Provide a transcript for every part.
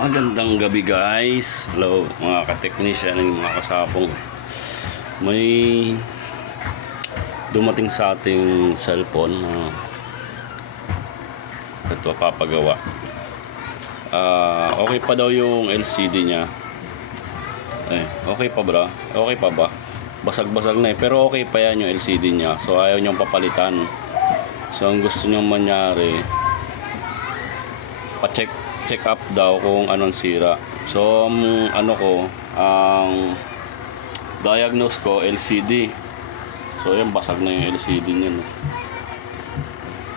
Magandang gabi guys. Hello mga ka-technician ng mga kasapong. May dumating sa ating cellphone na ito papagawa. Okay pa daw yung LCD niya. Okay pa ba? Okay pa ba? Basag-basag na pero okay pa yan yung LCD niya. So ayaw niyang papalitan. So ang gusto niyang mangyari, pa-check up daw kung anong sira. So ang diagnose ko LCD. So yan, basag na yung LCD niya, no?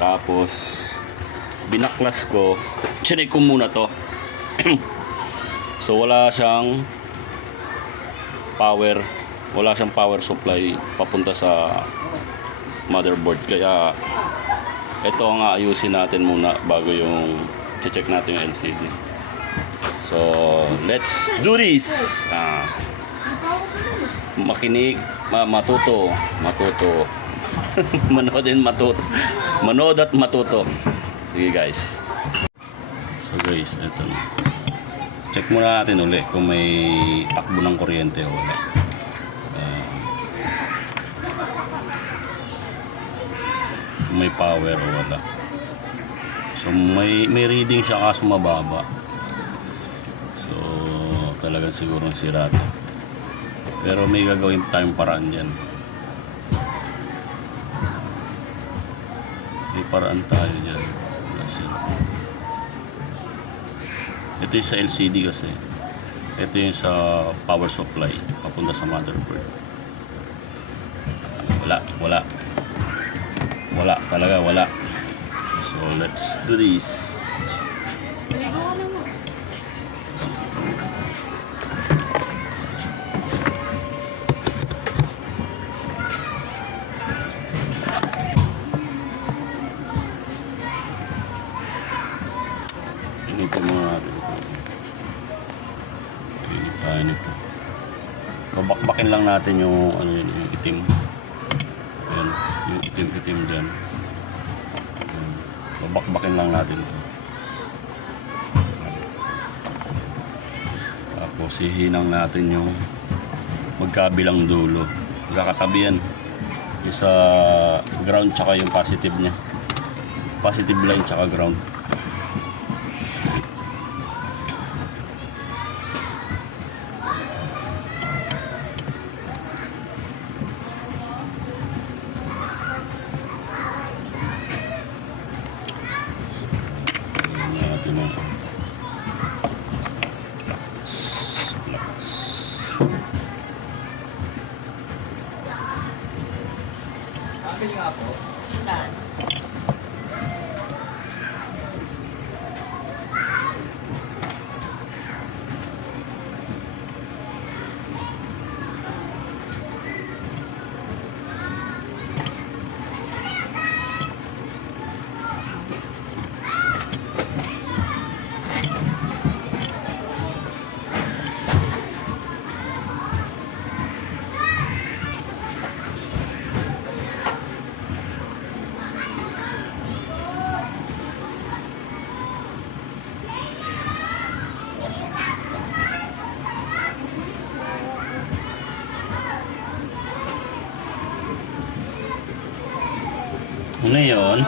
Tapos binaklas ko, chinek ko muna to. So wala siyang power supply papunta sa motherboard, kaya ito ang aayusin natin muna bago yung check natin yung LCD. So let's do this. Makinig, matuto manood at matuto. Sige guys. So guys, ito, check muna natin ulit kung may takbo ng kuryente o wala. May power o wala. So may reading siya kaso mababa. So talagang sigurong sira to. Pero may gagawin tayong paraan yan. May paraan tayo dyan. Ito yung sa LCD kasi. Ito yung sa power supply papunta sa motherboard. Wala talaga. So let's do this. Inipin muna natin ito. Inip tayo nito. Babakbakin lang natin yung yung itim. Ayan, yung itim dyan. Babakbakin lang natin ito. Tapos hihinang natin yung magkabilang dulo. Magkakatabi yan. Yung sa ground tsaka yung positive nya. Positive line tsaka ground. Pili nga po. Ilan? Ngayon,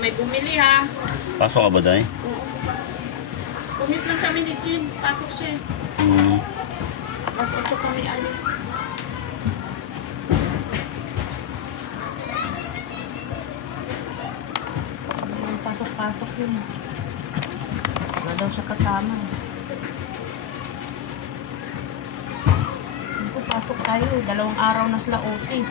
May bumili ha. pasok ka ba, Day? Commute lang kami ni Jean. Pasok siya. Mas 8 kami alis. Pasok-pasok yun. Wala daw siya kasama. Hindi ko pasok tayo. 2 araw na sila OT.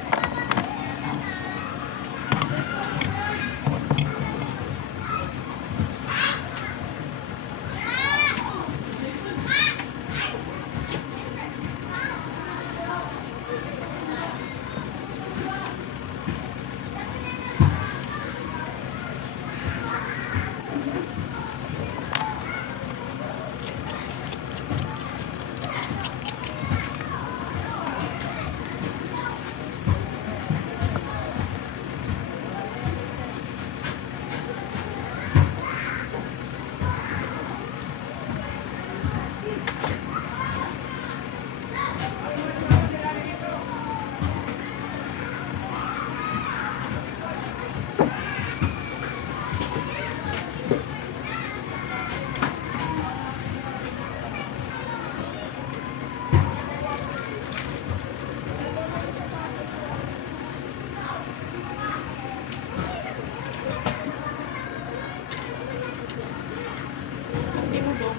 Hindi mo dong.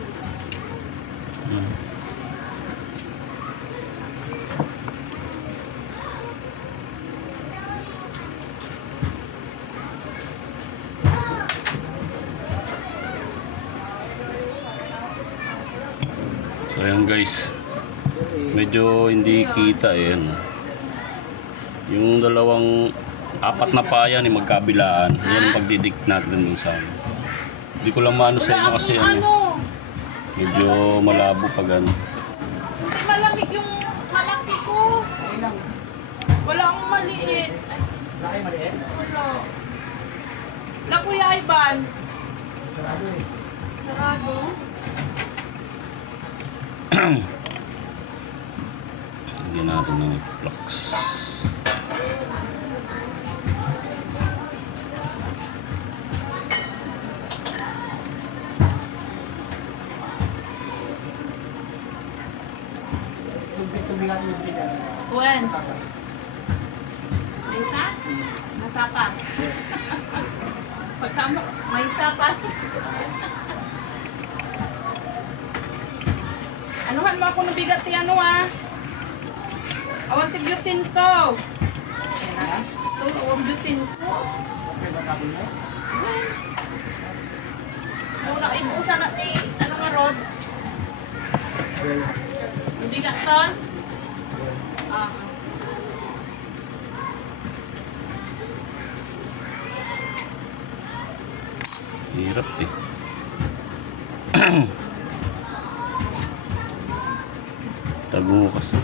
So ayan guys, medyo hindi kita eh. Ano. Yung apat na paya ni magkabilaan, yan ang pagdidik natin dun sa ano. Hindi ko lang maano sa inyo kasi ano, medyo malabo pag ano. Hindi malamig yung malaki ko. Wala akong maliit. Laki maliit? Wala. La Kuya Ivan. Sarado eh. Sarado. Lagyan natin ng flux. Sumpit tubigan mo dito. Juan. Saka. May isa? Nasapa. Pagka mo, may isa pa. Anuhan mo ako ng bigat ni ano ah. Awan tibyutin to. Ha? So, awan bitin ko. Okay ba sabon mo? Muna ibuusan natin, ano nga rod? Well, Yung bigat son? Ah. Hirap eh. Tago kasi.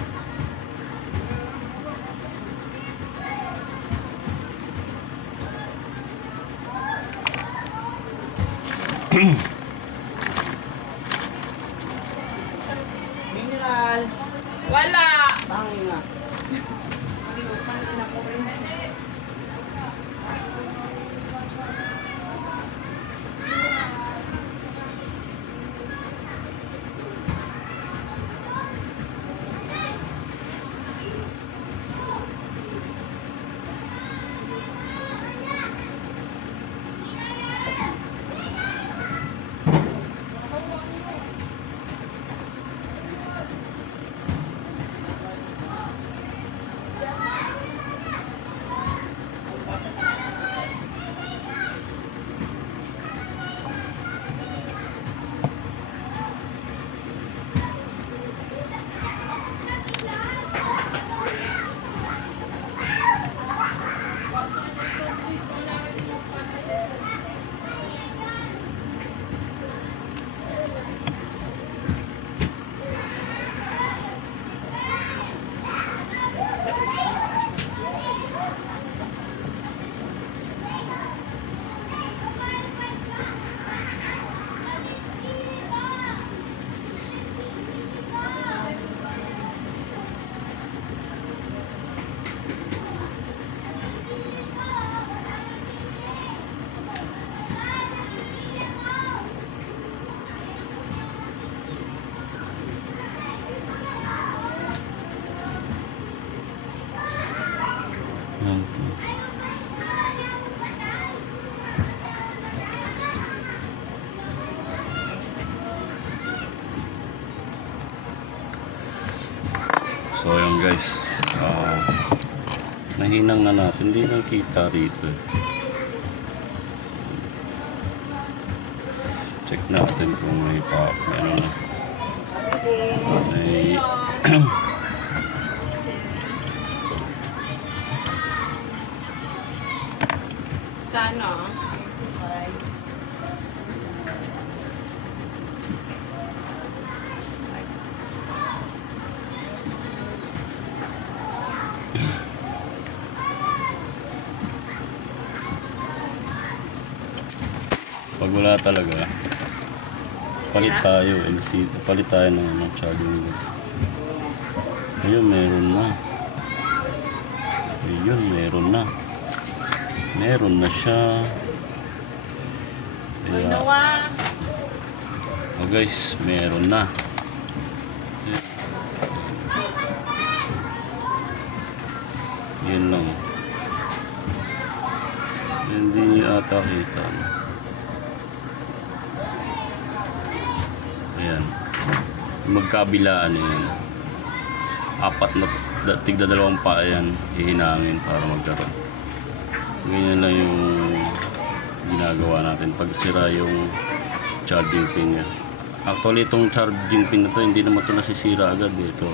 mineral. Wala! Tangin na. Hindi ko pa na rin. So ayun guys, nahinang na natin, hindi nakita rito. Check natin kung may ano na. May Kano? pag wala talaga, palit tayo LCD, palit tayo ng charging board. Ayun, meron na. Ayun, meron na siya. Kaya, Nawa. oh guys, meron na. Yan lang. Hindi ata kita. Ayan. Magkabilaan yan. Apat na tigda dalawang pa yan hihinangin para magkaroon. Ganyan lang yung ginagawa natin pag sira yung charging pin niya. Actually itong charging pin na to hindi naman ito nasisira agad dito.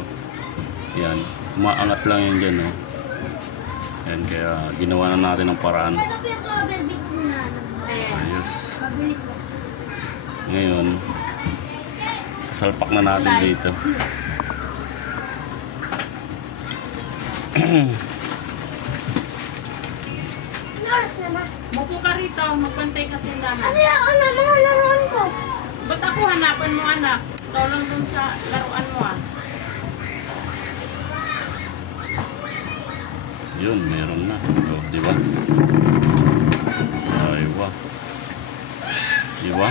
Yan, umaangat lang yan dyan, oh. Yan, kaya ginawa na natin ng paraan. Ayos. Ngayon sasalpak na natin dito. Mupo ka rito, magpantay ka tindahan. Kasi ano, mga laruan ko. Ba't ako hanapan mo anak? Ikaw lang dun sa laruan mo ah. Yun, meron na. Oh, di ba? Ay, wow. Di ba?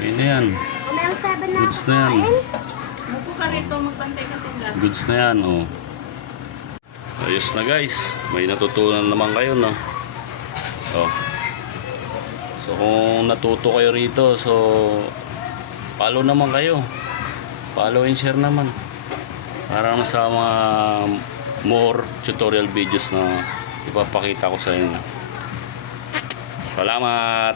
Ayun na yan. Umayang 7 na Goods na yan. Mupo ka rito, magpantay ka tindahan. Goods na yan, oh. Ayos na guys. May natutunan naman kayo, no? Oh. So, kung natuto kayo rito, so, follow naman kayo. Follow and share naman. Para sa mga more tutorial videos na ipapakita ko sa inyo. Salamat!